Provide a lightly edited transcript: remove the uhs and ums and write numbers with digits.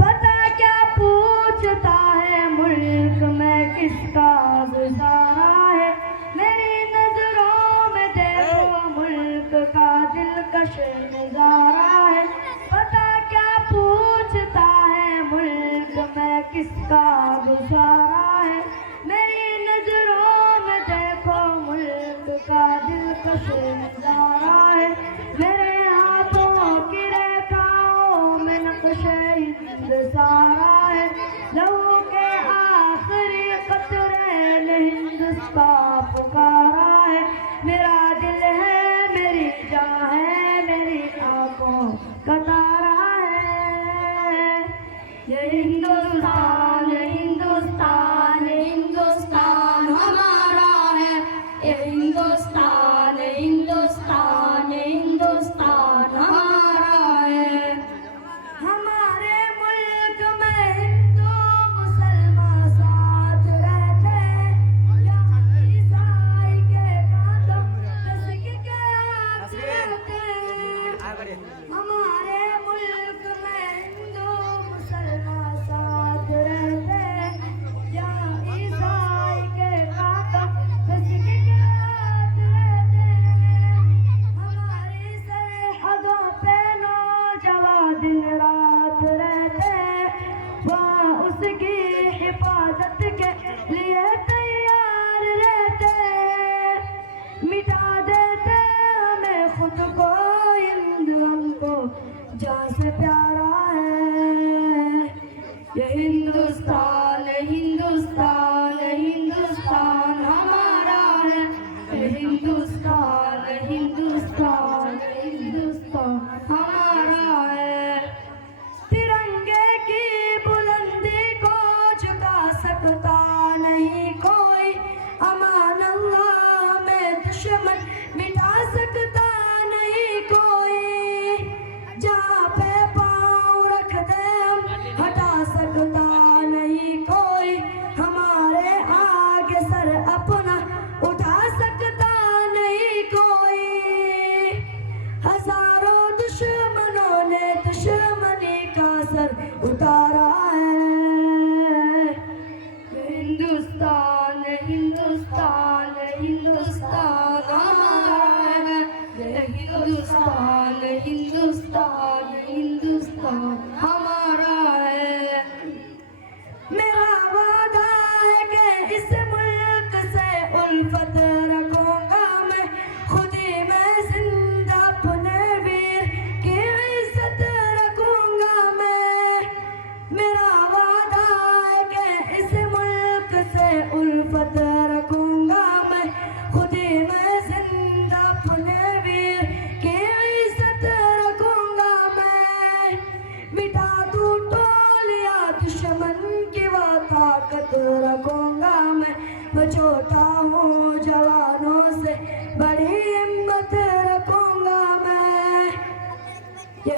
बता क्या पूछता है मुल्क में किसका गुजारा है, मेरी नजरों में देखो मुल्क का दिलकश नजारा है। बता क्या पूछता है मुल्क में किसका गुजारा है, मेरी नजरों में देखो मुल्क का दिलकश नजारा है। मेरे हाथों की रेखाओं में नक्शे हिंद सारा है, लहू के आखिरी कतरे ने हिंदुस्तान पुकारा है। मेरा दिल है मेरी जान है मेरी आंखों का तारा है। ये हिंदुस्तान हिंदुस्तान हिंदुस्तान हमारा है, ये हिंदुस्तान हिंदुस्तान हिंदुस्तान हमारा है। हमारे मुल्क में हिंदू मुसलमान साथ रहते हैं, यहाँ ईसाई के कदम मस्जिद के हाथ रहते हैं। हमारे मुल्क में हिंदू मुसलमान साथ रहते हैं, यहाँ ईसाई के कदम मस्जिद के हाथ रहते हैं। हमारी सरहदों पे नौजवान दिन रात रहते हैं, वहाँ उसकी हिफाजत के लिए तैयार रहते हैं। मिटा देते हमें खुद को हिंदू हमको जान से प्यारा है। ये हिंदुस्तान हिंदुस्तान हिंदुस्तान हमारा है, ये हिंदुस्तान हिंदुस्तान हिंदुस्तान हमारा है। तिरंगे की बुलंदी को झुका सकता नहीं कोई, अमान अल्लाह में दुश्मन मिटा सकता नहीं कोई। जहाँ पे पाँव रख दे हम हटा सकता नहीं कोई, हमारे आगे सर अपना उठा सकता नहीं कोई। हजारों दुश्मनों ने दुश्मनी का सर उतारा है। हिंदुस्तान हिंदुस्तान हिंदुस्तान हमारा है, हिंदुस्तान हिंदुस्तान हिंदुस्तान हमारा है। मेरा वादा है कि इस मुल्क से उल्फत रखूंगा मैं, खुदी में जिंदा अपने वीर की इज्जत रखूंगा मैं। मेरा वादा है कि इस मुल्क से उल्फत रखूंगा मैं, खुदी में जिंदा अपने वीर की इज्जत रखूंगा मैं। मिटा दूं टोलिया दुश्मन की वो ताकत रखूंगा मैं, वो छोटा हूँ जवानों से बड़ी हिम्मत रखूंगा मैं। ये